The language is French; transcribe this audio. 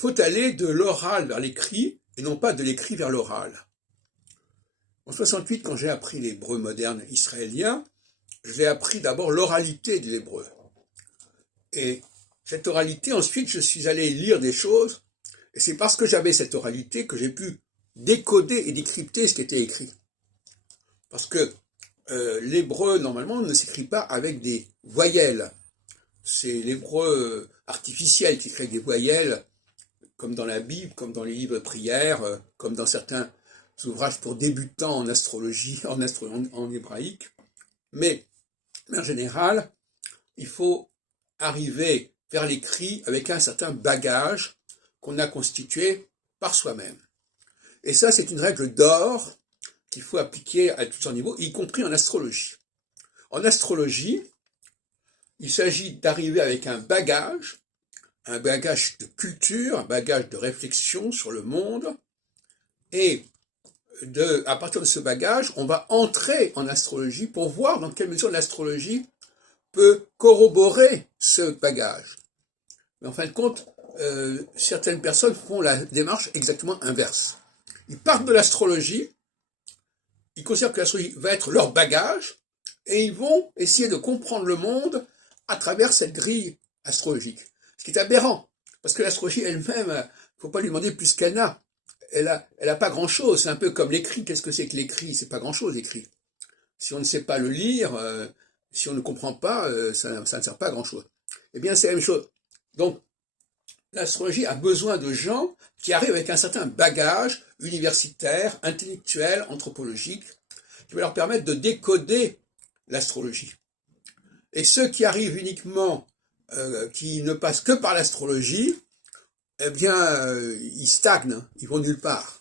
faut aller de l'oral vers l'écrit et non pas de l'écrit vers l'oral. En 68, quand j'ai appris l'hébreu moderne israélien, je l'ai appris d'abord l'oralité de l'hébreu. Et cette oralité, ensuite, je suis allé lire des choses, et c'est parce que j'avais cette oralité que j'ai pu décoder et décrypter ce qui était écrit. Parce que l'hébreu, normalement, ne s'écrit pas avec des voyelles. C'est l'hébreu artificiel qui crée des voyelles, comme dans la Bible, comme dans les livres de prière, comme dans certains ouvrages pour débutants en astrologie, en hébraïque. Mais en général, il faut arriver vers l'écrit avec un certain bagage qu'on a constitué par soi-même. Et ça, c'est une règle d'or qu'il faut appliquer à tous les niveaux, y compris en astrologie. En astrologie, il s'agit d'arriver avec un bagage de culture, un bagage de réflexion sur le monde, et à partir de ce bagage, on va entrer en astrologie pour voir dans quelle mesure l'astrologie peut corroborer ce bagage. Mais en fin de compte, certaines personnes font la démarche exactement inverse. Ils partent de l'astrologie, ils considèrent que l'astrologie va être leur bagage, et ils vont essayer de comprendre le monde à travers cette grille astrologique. Ce qui est aberrant, parce que l'astrologie elle-même, il ne faut pas lui demander plus qu'elle n'a. Elle a pas grand-chose, c'est un peu comme l'écrit. Qu'est-ce que c'est que l'écrit? C'est pas grand-chose, l'écrit. Si on ne sait pas le lire, si on ne comprend pas, ça ne sert pas à grand-chose. Eh bien, c'est la même chose. Donc, l'astrologie a besoin de gens qui arrivent avec un certain bagage universitaire, intellectuel, anthropologique, qui va leur permettre de décoder l'astrologie. Et ceux qui arrivent uniquement, qui ne passent que par l'astrologie, eh bien, ils stagnent, ils vont nulle part.